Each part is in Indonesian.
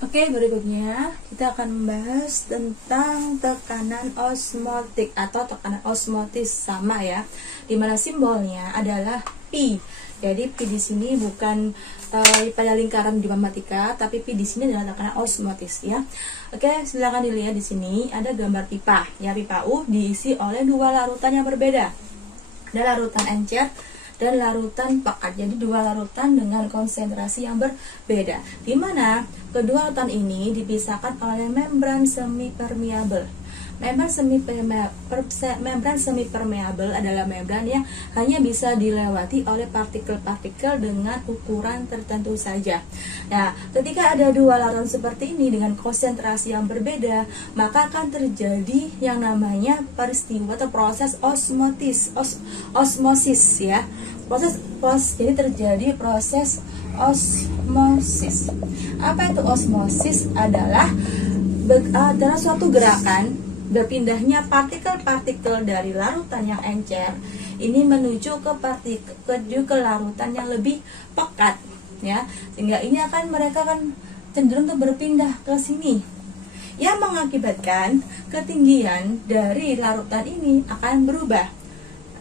Oke, berikutnya kita akan membahas tentang tekanan osmotik atau tekanan osmotis, sama ya. Dimana simbolnya adalah pi. Jadi pi di sini bukan pada lingkaran di matematika, tapi pi di sini adalah tekanan osmotis ya. Oke, silakan dilihat di sini ada gambar pipa. Ya, pipa U diisi oleh dua larutan yang berbeda. Ada larutan encer dan larutan pekat. Jadi dua larutan dengan konsentrasi yang berbeda, di mana kedua larutan ini dipisahkan oleh membran semi permeabel. Membran semi permeabel adalah membran yang hanya bisa dilewati oleh partikel-partikel dengan ukuran tertentu saja. Nah, ketika ada dua larutan seperti ini dengan konsentrasi yang berbeda, maka akan terjadi yang namanya peristiwa atau proses osmosis ya. Jadi terjadi proses osmosis. Apa itu osmosis? Adalah suatu gerakan berpindahnya partikel-partikel dari larutan yang encer ini menuju ke larutan yang lebih pekat ya, sehingga ini mereka akan cenderung untuk berpindah ke sini yang mengakibatkan ketinggian dari larutan ini akan berubah.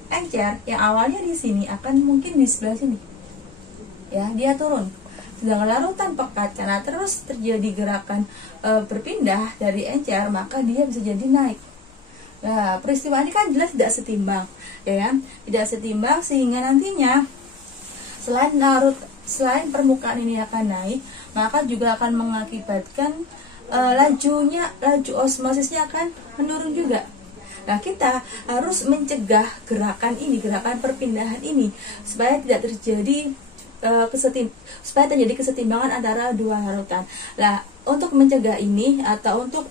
Encer yang awalnya di sini akan mungkin di sebelah sini ya, dia turun. Sedangkan larutan pekat karena terus terjadi gerakan berpindah dari encer, maka dia bisa jadi naik. Nah, peristiwa ini kan jelas tidak setimbang, ya kan? Tidak setimbang sehingga nantinya selain permukaan ini akan naik, maka juga akan mengakibatkan laju osmosisnya akan menurun juga. Nah, kita harus mencegah gerakan perpindahan ini supaya tidak terjadi kesetimbangan antara dua larutan. Nah, untuk mencegah ini atau untuk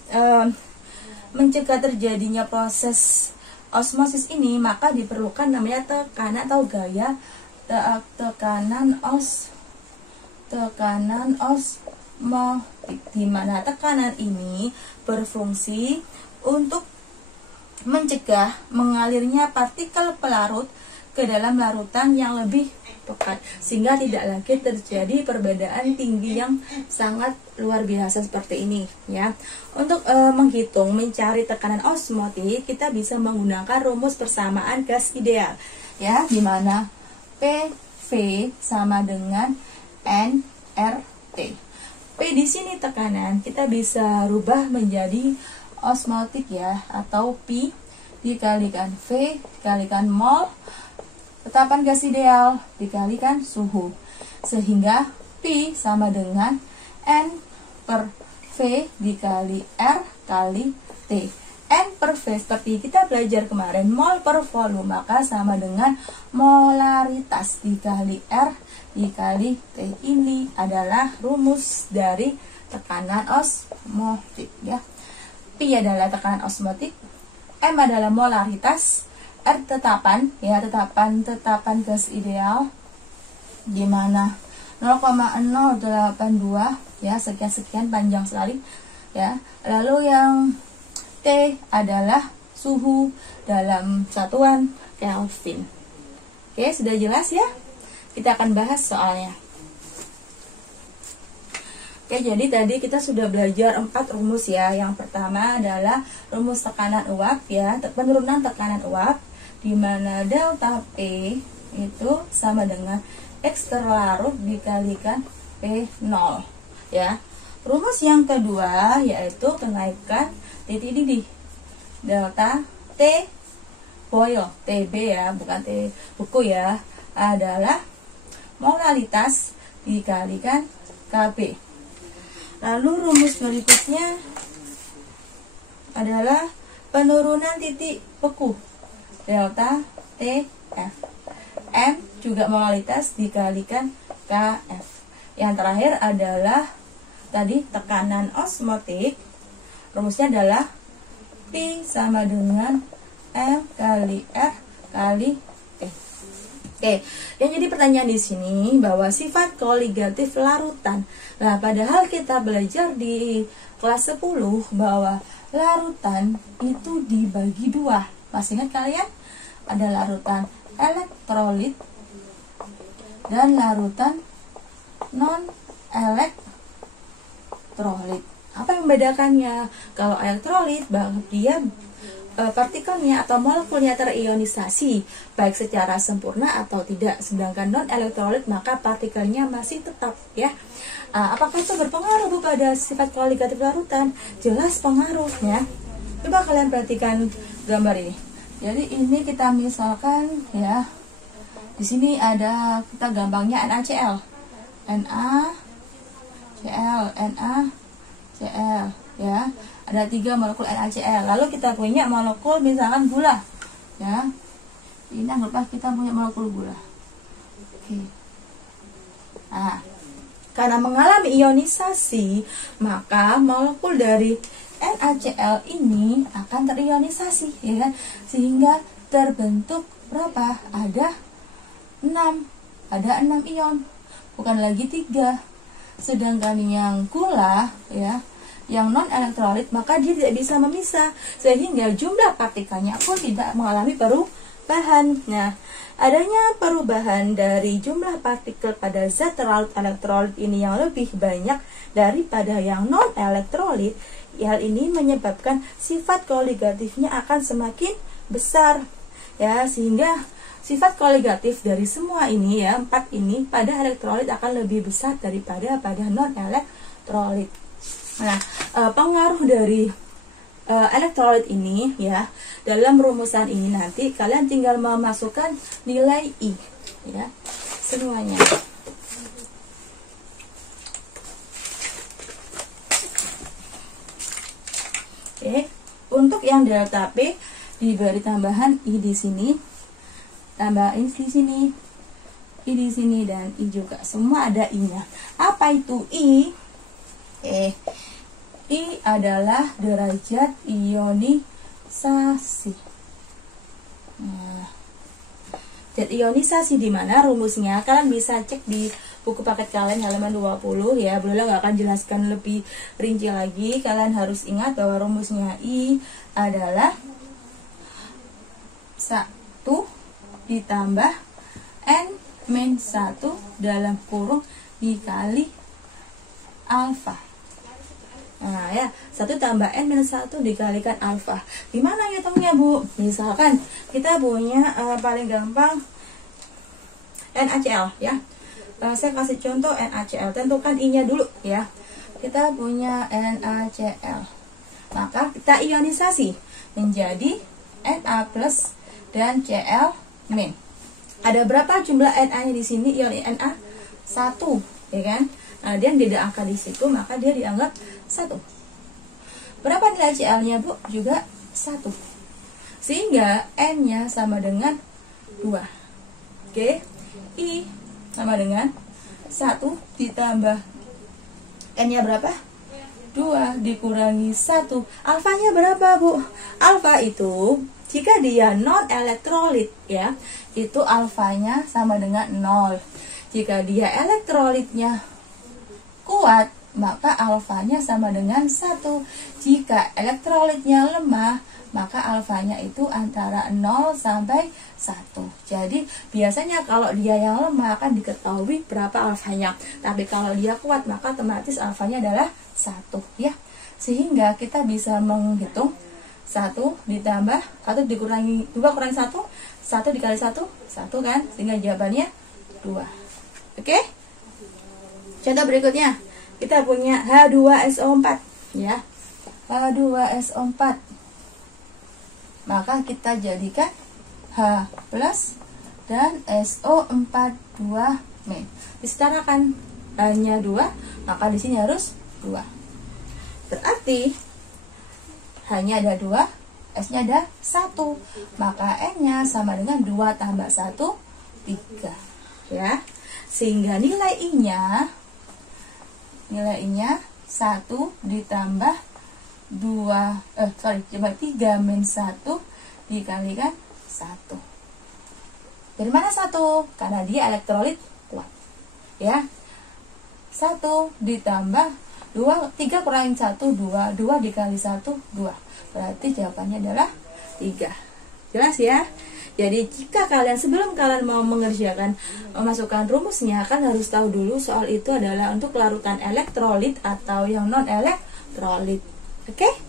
mencegah terjadinya proses osmosis ini, maka diperlukan namanya tekanan atau gaya tekanan osmotik, di mana tekanan ini berfungsi untuk mencegah mengalirnya partikel pelarut ke dalam larutan yang lebih pekat, sehingga tidak lagi terjadi perbedaan tinggi yang sangat luar biasa seperti ini ya. Untuk mencari tekanan osmotik, kita bisa menggunakan rumus persamaan gas ideal ya, di mana PV sama dengan nRT. P di sini tekanan, kita bisa rubah menjadi osmotik ya, atau P dikalikan V dikalikan mol tetapan gas ideal dikalikan suhu, sehingga P sama dengan N per V dikali R kali T. N per V seperti kita belajar kemarin, mol per volume, maka sama dengan molaritas dikali R dikali T. Ini adalah rumus dari tekanan osmotik ya. P adalah tekanan osmotik, M adalah molaritas, R tetapan ya, tetapan gas ideal, di mana 0,082 ya, sekian panjang sekali ya. Lalu yang T adalah suhu dalam satuan Kelvin. Oke, sudah jelas ya? Kita akan bahas soalnya. Oke, jadi tadi kita sudah belajar 4 rumus ya. Yang pertama adalah rumus tekanan uap ya, penurunan tekanan uap, di mana delta P itu sama dengan X terlarut dikalikan P0 ya. Rumus yang kedua yaitu kenaikan titik didih, delta T boil, TB ya, bukan T buku ya, adalah molaritas dikalikan KB. Lalu rumus berikutnya adalah penurunan titik beku, delta TF. M juga molaritas dikalikan KF. Yang terakhir adalah tadi tekanan osmotik. Rumusnya adalah P sama dengan M kali R kali T. Oke, yang jadi pertanyaan di sini bahwa sifat koligatif larutan. Nah, padahal kita belajar di kelas 10 bahwa larutan itu dibagi dua. Masih ingat kalian? Ada larutan elektrolit dan larutan non elektrolit. Apa yang membedakannya? Kalau elektrolit, dia partikelnya atau molekulnya terionisasi baik secara sempurna atau tidak, sedangkan non elektrolit maka partikelnya masih tetap, ya. Apakah itu berpengaruh Bu pada sifat kualitatif larutan? Jelas pengaruhnya. Coba kalian perhatikan gambar ini. Jadi ini kita misalkan, ya, di sini ada, kita gampangnya NaCl, NaCl, ya. Ada 3 molekul NaCl. Lalu kita punya molekul misalkan gula, ya. Ini anggaplah kita punya molekul gula. Oke. Nah, karena mengalami ionisasi, maka molekul dari NaCl ini akan terionisasi, ya kan? Sehingga terbentuk berapa? Ada 6 ion, bukan lagi 3. Sedangkan yang gula, ya, yang non elektrolit, maka dia tidak bisa memisah, sehingga jumlah partikelnya pun tidak mengalami perubahan. Nah, adanya perubahan dari jumlah partikel pada zat terlarut elektrolit ini yang lebih banyak daripada yang non elektrolit, hal ini menyebabkan sifat koligatifnya akan semakin besar, ya, sehingga sifat koligatif dari semua ini, ya, 4 ini pada elektrolit akan lebih besar daripada pada non elektrolit. Nah, pengaruh dari elektrolit ini, ya, dalam rumusan ini nanti kalian tinggal memasukkan nilai I, ya, semuanya. Oke, untuk yang delta P diberi tambahan I di sini, tambahin di sini, I di sini, dan I juga, semua ada I-nya. Apa itu I? I adalah derajat ionisasi. Nah, derajat ionisasi di mana rumusnya? Kalian bisa cek di buku paket kalian halaman 20, ya. Beliau nggak akan jelaskan lebih rinci lagi. Kalian harus ingat bahwa rumusnya I adalah 1 ditambah N-1 dalam kurung dikali alfa. Nah, ya, 1 tambah N-1 dikalikan alfa. Gimana ngitungnya, Bu? Misalkan kita punya paling gampang NaCl, ya. Saya kasih contoh NaCl. Tentukan I-nya dulu, ya. Kita punya NaCl. Maka kita ionisasi menjadi Na+ dan Cl-. Ada berapa jumlah Na-nya di sini? Ion Na 1, ya kan? Nah, dia tidak angka di situ, maka dia dianggap 1. Berapa nilai Cl-nya, Bu? Juga 1. Sehingga N-nya sama dengan 2. Oke. I sama dengan 1 ditambah N-nya berapa? 2 dikurangi 1. Alfanya berapa, Bu? Alfa itu jika dia non elektrolit, ya, itu alfanya sama dengan 0. Jika dia elektrolitnya kuat, maka alfanya sama dengan 1. Jika elektrolitnya lemah, maka alfanya itu antara 0 sampai 1. Jadi biasanya kalau dia yang lemah akan diketahui berapa alfanya. Tapi kalau dia kuat, maka otomatis alfanya adalah 1, ya. Sehingga kita bisa menghitung 1 ditambah 1 dikurangi 2 kurangi 1, 1 dikali 1, 1 kan, sehingga jawabannya 2. Oke? Contoh berikutnya, kita punya H2SO4, ya. H2SO4. Maka kita jadikan H+ dan SO42-. Disetarakan, hanya 2, maka di sini harus 2. Berarti hanya ada 2, S-nya ada 1, maka N-nya sama dengan 2 tambah 1, 3, ya. Sehingga nilai I-nya 1 ditambah 3-1 dikalikan 1. Dari mana 1? Karena dia elektrolit kuat, ya. 1 ditambah 3 kurangi 1, 2 dikali 1, 2. Berarti jawabannya adalah 3. Jelas, ya? Jadi jika kalian sebelum kalian mau mengerjakan memasukkan rumusnya, kan harus tahu dulu soal itu adalah untuk larutan elektrolit atau yang non elektrolit. Oke?